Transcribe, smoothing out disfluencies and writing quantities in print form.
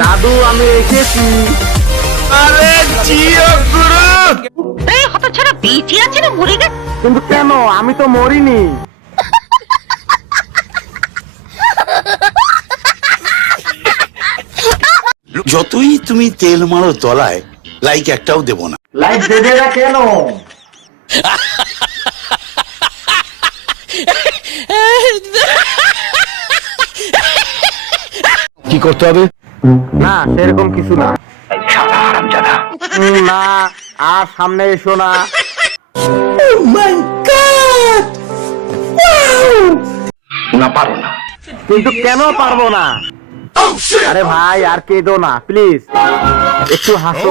দাদু আমি এসেছি। আরে জিও গুরু। এই হতচ্ছাড়া বেঁচে আছে না মরে গেছে? কিন্তু কেন, আমি তো মরিনি। যতই তুমি তেল মারো তলায়, লাইক একটাও দেব না। লাইট দেবে না কেন? কি করতে হবে? না সেরকম কিছু না। না আর সামনে এসো না। না পারো না। কিন্তু কেন পারবো না? আরে ভাই আর কেঁদো না প্লিজ, একটু হাসো।